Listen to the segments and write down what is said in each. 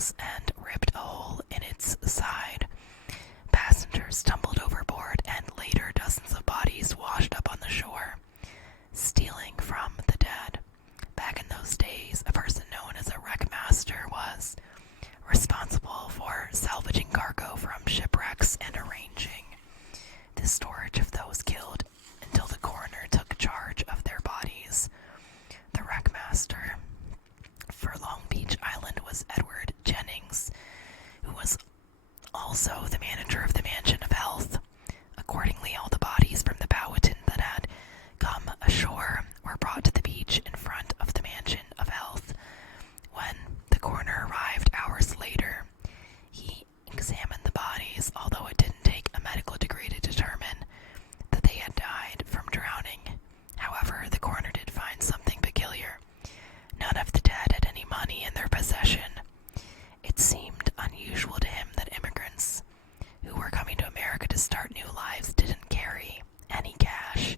walls and ripped a hole in its side. Passengers tumbled overboard, and later dozens of bodies washed up on the shore. Stealing from the dead. Back in those days, a person known as a wreckmaster was responsible for salvaging cargo from shipwrecks and arranging the storage of those killed until the coroner took charge of their bodies. The wreckmaster for Long Beach Island was Edward Jennings, who was also the manager of the Mansion of Health. Accordingly, all the bodies from the Powhatan that had come ashore were brought to the beach in front of the Mansion of Health. When the coroner arrived hours later, he examined the bodies, although it didn't take a medical degree to determine that they had died from drowning. However, the coroner did find something peculiar. None of the dead had any money in their possession. It seemed unusual to him that immigrants who were coming to America to start new lives didn't carry any cash.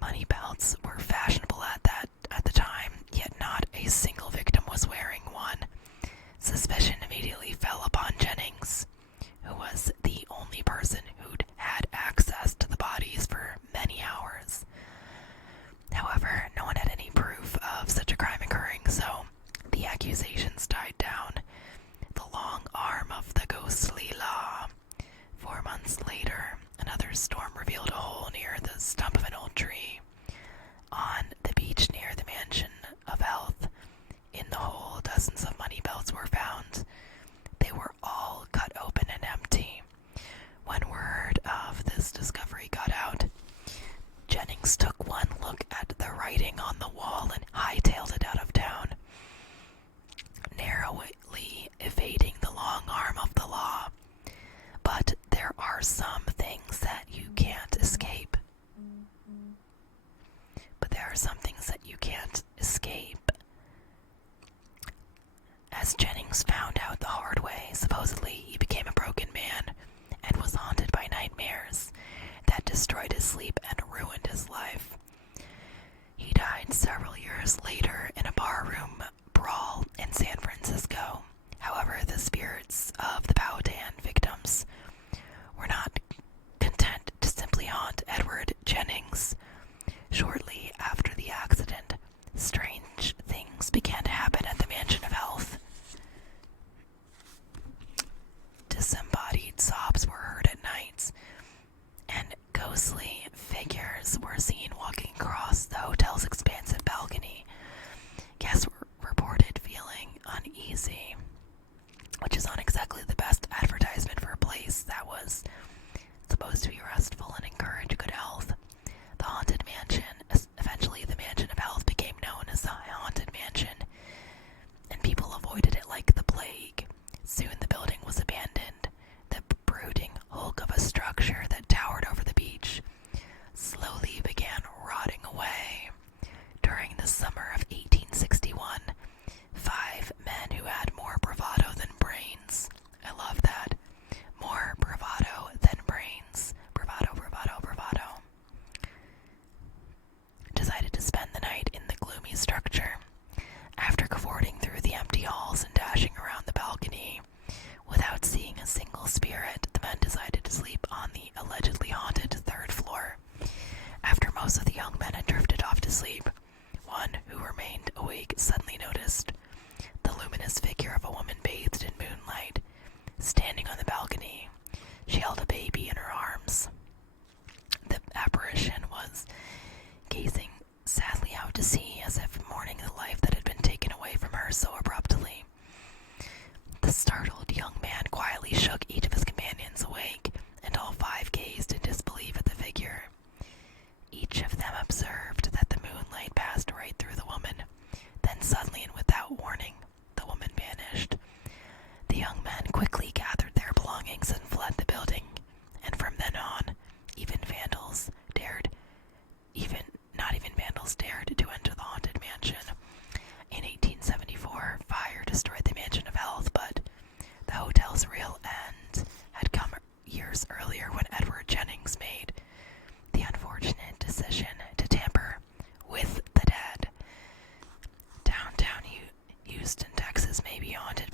Money belts were fashionable at the time, yet not a single victim was wearing one. Suspicion immediately fell upon Jennings, who was the only person who'd had access to the bodies for many hours. However, no one had any proof of such a crime occurring, so the accusations died down. The long arm of the ghostly law. 4 months later, another storm revealed a hole near the stump of an old tree on the beach near the Mansion of Health. In the hole, dozens of money belts were found. They were all cut open and empty. When word of this discovery got out, Jennings took one look at the writing on the wall and hightailed it out of town, narrowly evading the long arm of the law. But there are some things that you can't escape. As Jennings found out the hard way, supposedly he became a broken man and was haunted by nightmares that destroyed his sleep and ruined his life. He died several years later in a barroom brawl in San Francisco. However, the spirits of the Powhatan victims were not content to simply haunt Edward Jennings. Shortly after the accident, strange things began to happen at the Mansion of Health. Disembodied sobs were heard at night, and ghostly figures were seen walking across the hotel's expansive balcony. Guests were reported feeling uneasy, which is not exactly the best advertisement for a place that was supposed to be restful and encourage good health. The Haunted Mansion, eventually the Mansion of Health, became known as the Haunted Mansion, and people avoided it like the plague. Soon the building was abandoned. The brooding hulk of a structure that towered over the beach slowly began rotting away. During the summer of 1861, 5 men who had more bravado than brains, I love that, more bravado than brains, bravado, bravado, bravado, decided to spend the night in the gloomy structure. After cavorting through the empty halls and dashing around the balcony without seeing a single spirit, the men decided to sleep on the allegedly haunted 3rd floor. After most of the young men had drifted off to sleep, one who remained awake suddenly noticed the luminous figure of a woman bathed in moonlight, standing on the balcony. She held a baby in her arms. The apparition was gazing sadly out to sea, as if mourning the life that had been taken away from her so abruptly. The startled young man quietly shook each of his companions awake, and all 5 gazed in disbelief at the figure. Each of them observed that the moonlight passed right through the woman. Then suddenly and without warning, the woman vanished. The young men quickly gathered their belongings and fled the building, and from then on, not even vandals dared to enter the haunted mansion. In 1874, fire destroyed the Mansion of Health, but the hotel's real end had come years earlier when Edward Jennings made the unfortunate decision to tamper with the dead. Downtown Houston, Texas may be haunted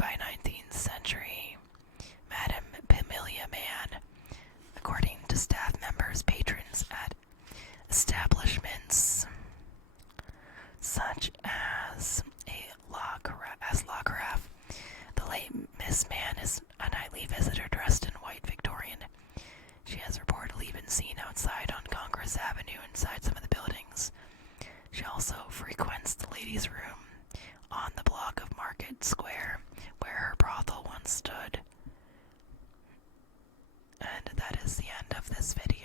Morris Avenue inside some of the buildings. She also frequents the ladies' room on the block of Market Square, where her brothel once stood. And that is the end of this video.